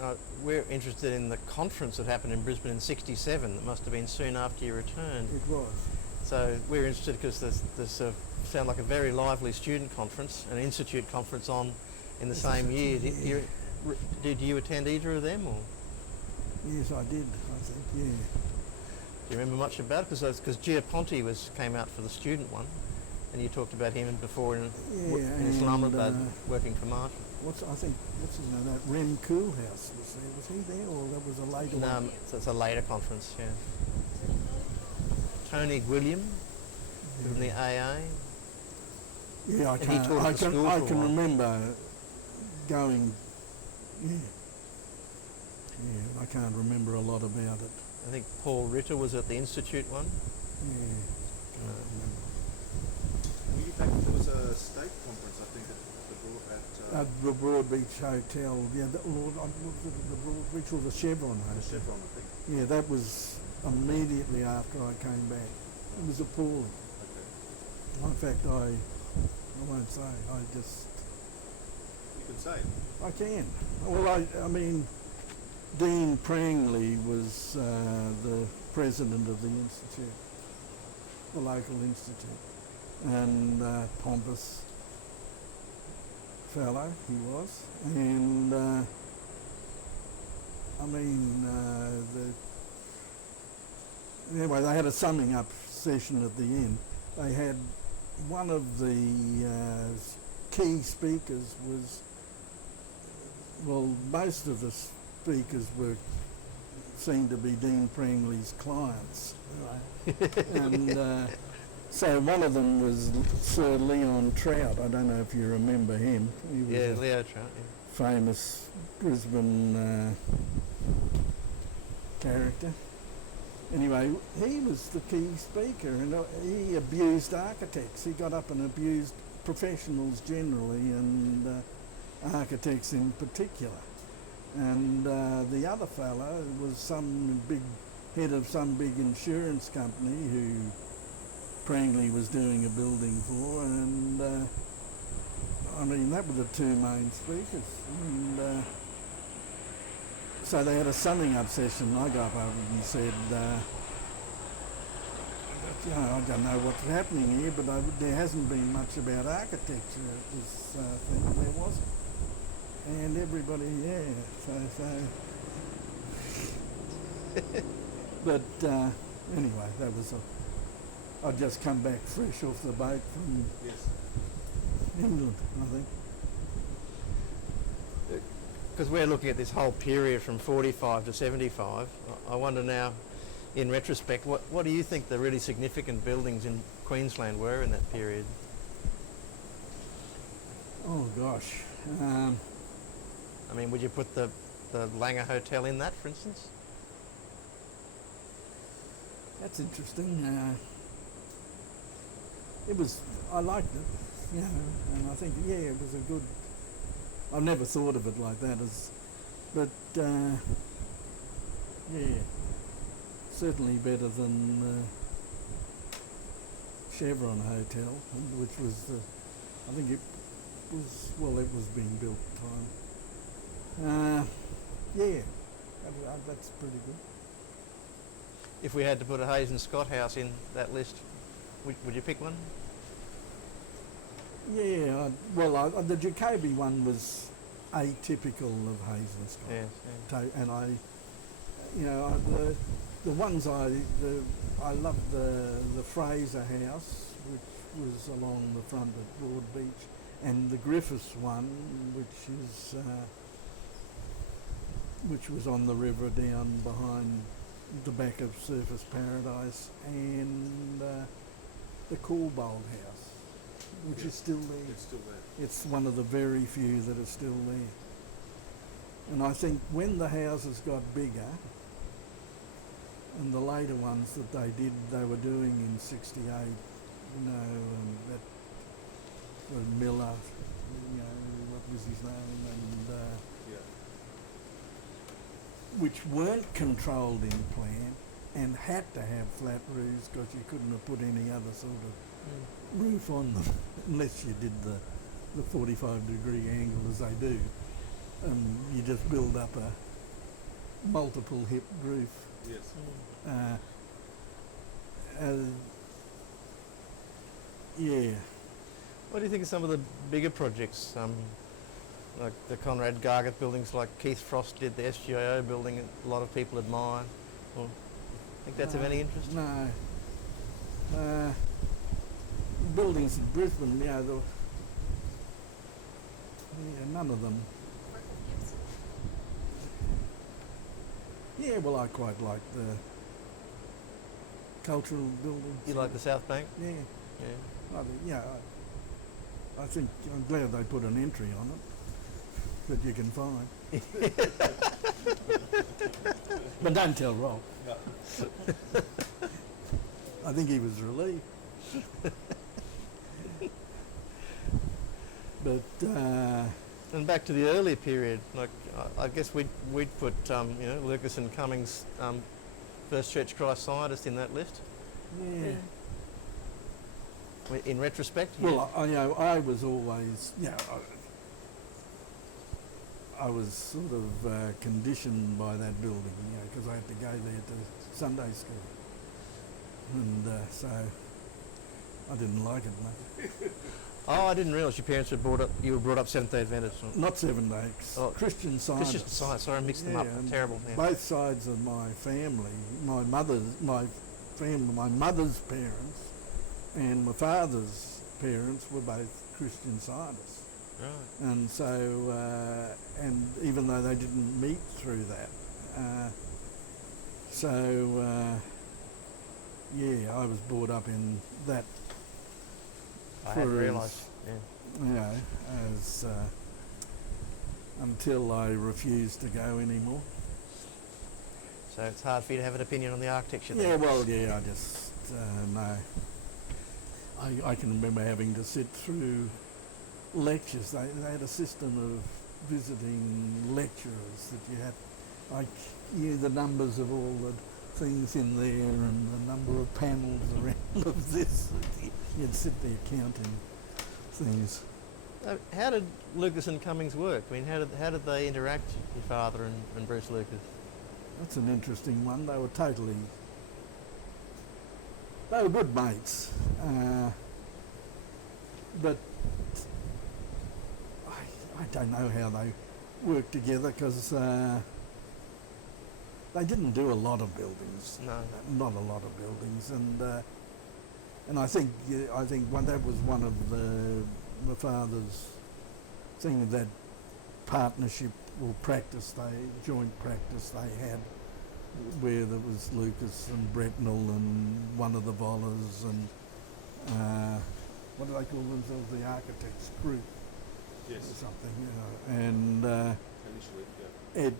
we're interested in the conference that happened in Brisbane in '67. That must have been soon after your return. It was. So we're interested because there's sound like a very lively student conference, an institute conference on in the same year. Did you attend either of them? Or? Yes, I did, I think, yeah. Do you remember much about it? Because Giaponti came out for the student one, and you talked about him before in Islamabad working for Marshall. What's his name? That Rem Koolhaas was there. Was he there, or that was a later one? No, so it's a later conference, yeah. Tony William from the AA. Yeah, I can remember going. Yeah, I can't remember a lot about it. I think Paul Ritter was at the Institute one. Yeah, can't remember. There was a state conference, I think, at The Broad Beach Hotel, yeah, the Broad Beach or the Chevron the Hotel. Chevron, I think. Yeah, that was immediately after I came back. It was appalling. Okay. In fact, I won't say, I just, You can say it. I can. Well, I mean, Dean Prangley was the president of the institute, the local institute, and pompous fellow he was, and I mean, anyway, they had a summing up session at the end. They had one of the key speakers was, well, most of the speakers seemed to be Dean Prangley's clients, and so one of them was Sir Leon Trout. I don't know if you remember him. He was Yeah, a Leo Trout. Yeah. famous Brisbane character. Anyway, he was the key speaker, and he abused architects. He got up and abused professionals generally, and architects in particular. And the other fella was some big head of some big insurance company who Prangley was doing a building for, and I mean, that were the two main speakers. And so they had a summing up session. I got up and said, you know, I don't know what's happening here, but there hasn't been much about architecture at this thing. There wasn't. And everybody, yeah, but anyway, that was I'd just come back fresh off the boat from Yes. England, I think. Because we're looking at this whole period from 45 to 75. I wonder now, in retrospect, what do you think the really significant buildings in Queensland were in that period? Oh gosh. I mean, would you put the Langer Hotel in that, for instance? That's interesting. I liked it, you know, and I think, yeah, it was a good, I've never thought of it like that but yeah, certainly better than Chevron Hotel, which was, I think it was being built at the time. Yeah, that's pretty good. If we had to put a Hayes and Scott house in that list, would you pick one? Yeah, the Jacoby one was atypical of Hayes and Scott. Yes. And I, you know, the ones I loved the Fraser house, which was along the front at Broad Beach, and the Griffiths one, which was on the river down behind the back of Surfers Paradise, and the Coolbold house, which is still there. It's still there. It's one of the very few that are still there. And I think when the houses got bigger, and the later ones that they were doing in 68, you know, that was Miller, you know, what was his name, and Yeah. which weren't controlled in plan and had to have flat roofs because you couldn't have put any other sort of roof on them unless you did the 45-degree angle as they do. You just build up a multiple hip roof. Yes. Yeah. What do you think of some of the bigger projects, like the Conrad Gargett buildings, like Keith Frost did the SGIO building, a lot of people admire? Well, think that's of any interest? No. Buildings in Brisbane, yeah, none of them. Yeah, well, I quite like the cultural buildings. You like the South Bank? Yeah. Yeah. I think I'm glad they put an entry on it that you can find. But don't tell Rob. No. I think he was relieved. But And back to the earlier period, like I guess we'd put Lucas and Cummings, first Church Christ scientist, in that list. yeah. In retrospect, Well, I was always, I was sort of conditioned by that building, because I had to go there to Sunday school, and so I didn't like it much. Oh, I didn't realise your parents you were brought up Seventh-day Adventist. Not Seven-Day, Christian Science. Christian Science. Sorry, I mixed them up. and Terrible. Yeah. Both sides of my family, my mother's parents and my father's parents were both Christian Scientists. Right. And so, and even though they didn't meet through that, I was brought up in that. I hadn't realised. Yeah. As until I refused to go anymore. So it's hard for you to have an opinion on the architecture. Yeah, then. well, I just no. I can remember having to sit through lectures. They had a system of visiting lecturers that you had, like, the numbers of all the things in there and the number of panels around of this. You'd sit there counting things. How did Lucas and Cummings work? I mean, how did they interact, your father and Bruce Lucas? That's an interesting one. They were good mates, but I don't know how they worked together, because they didn't do a lot of buildings. No. Not a lot of buildings, and I think that was one of my father's thing, that partnership or joint practice they had, where there was Lucas and Bretnell and one of the Vollers and what do they call themselves, the architects group? Yes. Or something, and Initially, it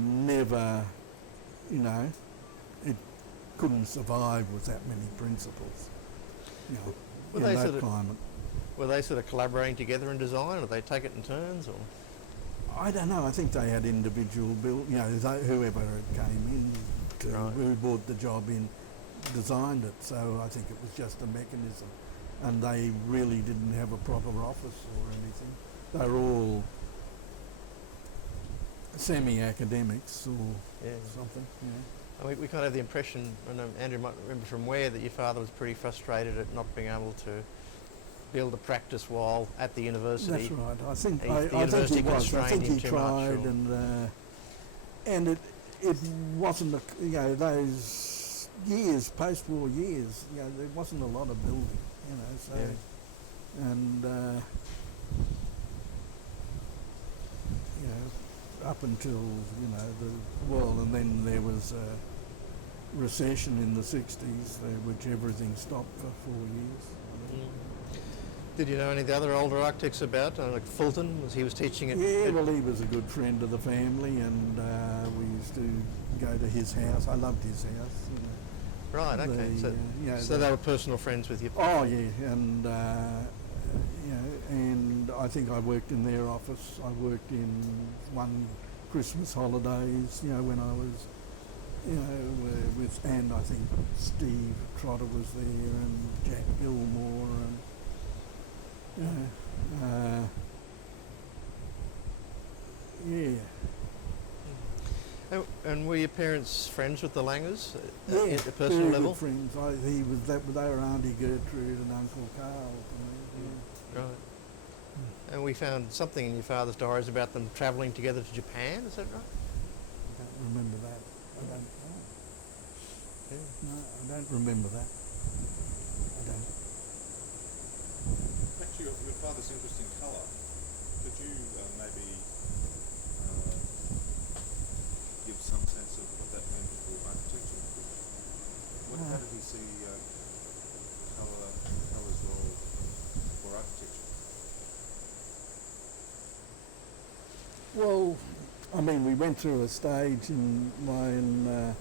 never, it couldn't survive with that many principals, Were in they that sort of- climate. Were they sort of collaborating together in design, or they take it in turns, or? I don't know. I think they had individual whoever it came in to, Right. who bought the job in, designed it. So I think it was just a mechanism, and they really didn't have a proper office or anything. They were all semi-academics or something. I mean, we kind of have the impression, and Andrew might remember from where, that your father was pretty frustrated at not being able to build a practice while at the university. That's right. I think The I think university he was. I constrained think him he too tried, much, and it wasn't those years, post-war years. There wasn't a lot of building. So and up until and then there was a recession in the 60s, which everything stopped for 4 years. Did you know any of the other older architects about, like Fulton? He was teaching at... Yeah, well, he was a good friend of the family, and we used to go to his house. I loved his house. Right, okay. So they were personal friends with you? Oh, yeah, and and I think I worked in their office. I worked in one Christmas holidays, when I was, and I think Steve Trotter was there, and Jack Gilmore, and And were your parents friends with the Langers at a personal very level? good friends. They were Auntie Gertrude and Uncle Carl to me. Right. And we found something in your father's diaries about them travelling together to Japan, is that right? I don't remember that. Yeah. No, I don't remember that. I don't. back to your father's interest in colour, could you maybe give some sense of what that meant for architecture? How did he see colour's role for architecture? Well, I mean, we went through a stage when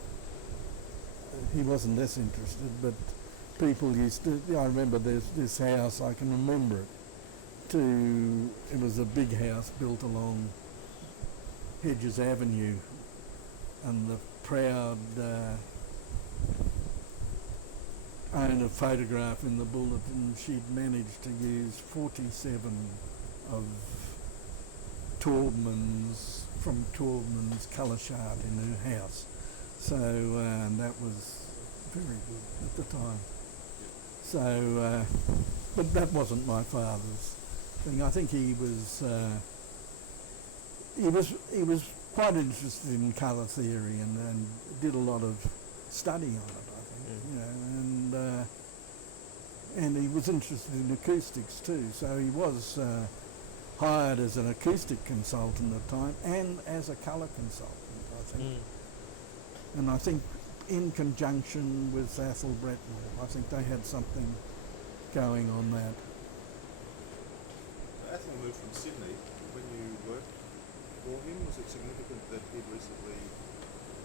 he wasn't less interested, but people used to. I remember there's this house. I can remember it it was a big house built along Hedges Avenue, and the proud owner photograph in the bulletin, she'd managed to use 47 of from Taubman's colour chart in her house. So that was very good at the time. So, but that wasn't my father's thing. I think he was quite interested in colour theory and did a lot of study on it, I think. You know, and he was interested in acoustics too. So he was hired as an acoustic consultant at the time and as a colour consultant, I think. And I think in conjunction with Athol Bretnall, I think they had something going on that. So Athol moved from Sydney. When you worked for him, was it significant that he'd recently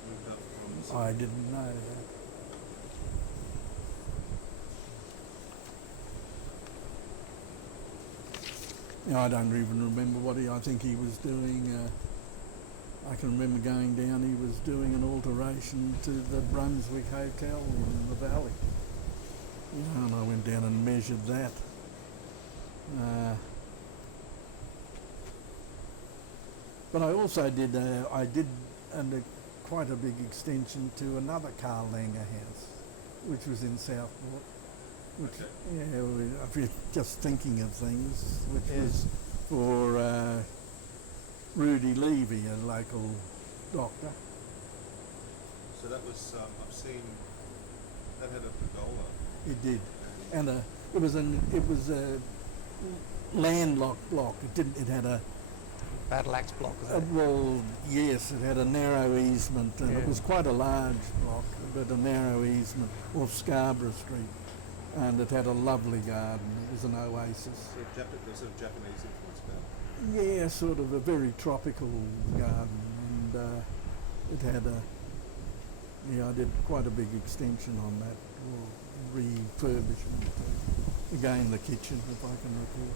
moved up from Sydney? I didn't know that. I don't even remember what I think he was doing. I can remember going down, he was doing an alteration to the Brunswick Hotel in the valley. And I went down and measured that. But I also did, quite a big extension to another Carl Langer house, which was in Southport. Which, if you're just thinking of things, which was for Rudy Levy, a local doctor. So that was, I've seen, that had a pergola. It did, and it was a landlocked block. It had a Battle axe block. well, yes, it had a narrow easement, and it was quite a large block, but a narrow easement off Scarborough Street. And it had a lovely garden. It was an oasis. So the sort of Japanese influence about it. Yeah, sort of a very tropical garden, and it had I did quite a big extension on that, or refurbishment. Again, the kitchen, if I can recall.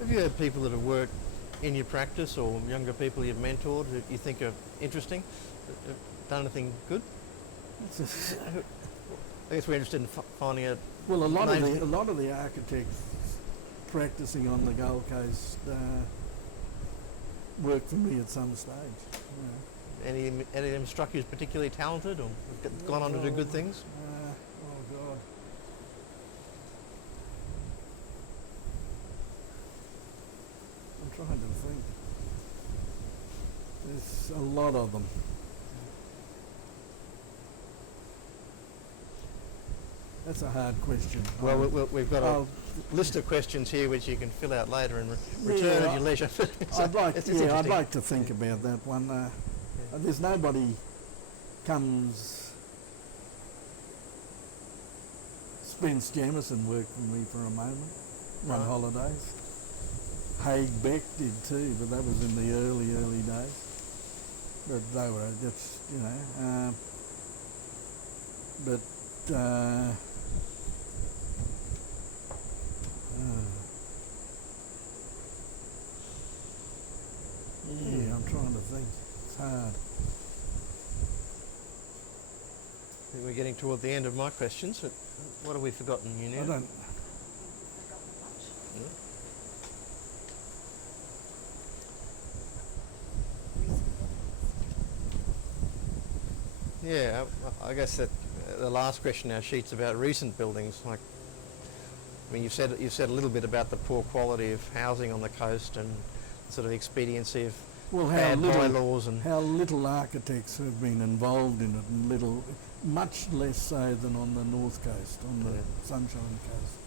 Have you had people that have worked in your practice or younger people you've mentored who you think are interesting, that have done anything good? I guess we're interested in finding out. Well, a lot of the architects practicing on the Gold Coast worked for me at some stage. Any of them struck you as particularly talented or gone on to do good things? Oh God. I'm trying to think. There's a lot of them. That's a hard question. Well, we've got a list of questions here which you can fill out later and return at your leisure. So I'd like to think about that one. There's nobody comes. Spence Jamieson worked for me for a moment, on holidays. Haig Beck did too, but that was in the early days. But they were just, yeah, I'm trying to think. It's hard. I think we're getting toward the end of my questions. But what have we forgotten, Janina? I don't. Yeah, I guess that the last question in our sheet's about recent buildings. Like, I mean, you've said a little bit about the poor quality of housing on the coast and sort of the expediency of bad bylaws and how little architects have been involved in it, and much less so than on the North Coast, on the Sunshine Coast.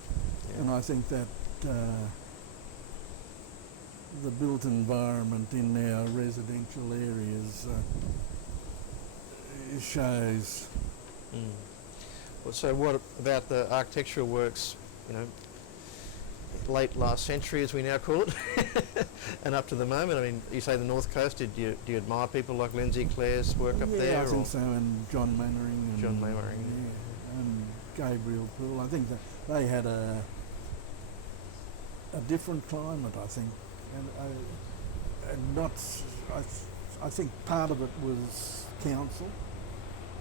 Yeah. And I think that the built environment in our residential areas shows. Well, so what about the architectural works, late last century as we now call it, and up to the moment? I mean, you say the North Coast, do you admire people like Lindsay Clare's work up there? Yeah, I think so, and John Mannering. John Mannering. Yeah, Gabriel Pool. I think that they had a different climate, I think, and not. I think part of it was council.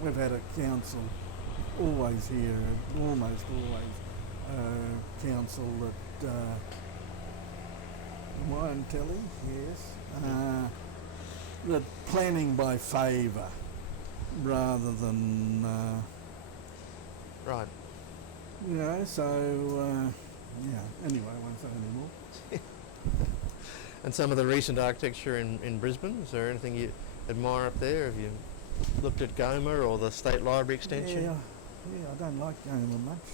We've had a council always here, almost always, council that. Am I on telly? Yes. That planning by favour rather than. Right. You know, so, yeah, anyway, I won't say anymore. And some of the recent architecture in Brisbane, is there anything you admire up there? Have you looked at Goma or the State Library extension? Yeah, I don't like Goma much.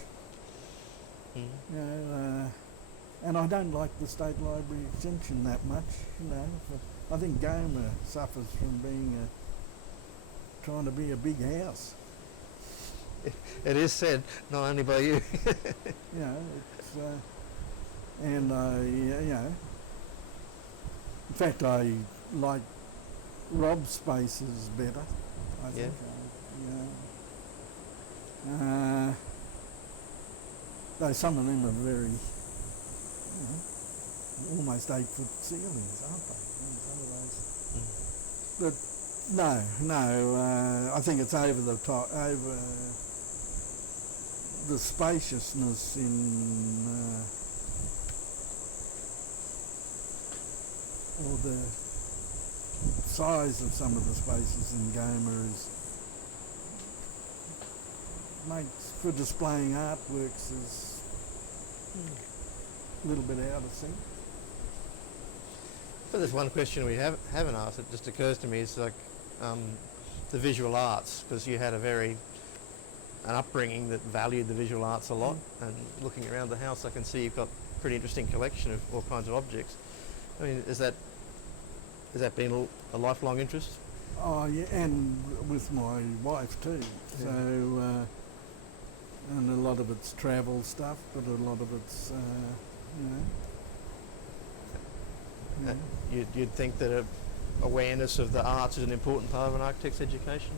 Mm. You know, and I don't like the State Library extension that much, you know. But I think Goma suffers from being trying to be a big house. It is said, not only by you. You know, it's, and you know, in fact, I like Rob's spaces better. I think. Though some of them are very, you know, almost 8-foot ceilings, aren't they? Some of those. But no, I think it's over the top, over the spaciousness in, or the size of some of the spaces in Goma makes for displaying artworks is a little bit out of sync. But there's one question we haven't asked, it just occurs to me, is like the visual arts, because you had an upbringing that valued the visual arts a lot, and looking around the house I can see you've got a pretty interesting collection of all kinds of objects. I mean, has that been a lifelong interest? Oh yeah, and with my wife too. Yeah. So, and a lot of it's travel stuff, but a lot of it's, you know. You'd think that awareness of the arts is an important part of an architect's education,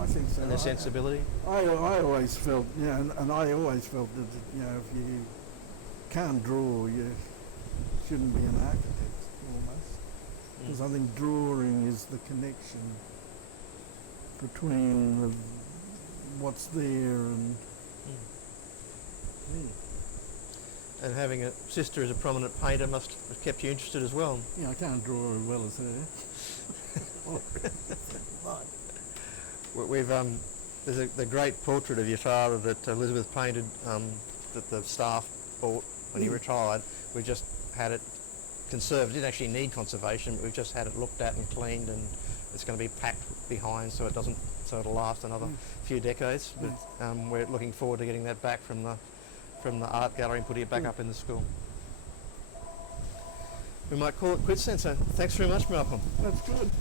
I think so. and their sensibility. I always felt, and I always felt that, you know, if you can't draw, you shouldn't be an architect, almost. Because I think drawing is the connection between what's there and... And having a sister as a prominent painter must have kept you interested as well. Yeah, I can't draw as well as her. We've there's the great portrait of your father that Elizabeth painted that the staff bought when he retired. We just had it conserved. It didn't actually need conservation, but we've just had it looked at and cleaned, and it's going to be packed behind so it'll last another few decades. But we're looking forward to getting that back from the art gallery and putting it back up in the school. We might call it quits then, so thanks very much, Malcolm. That's good.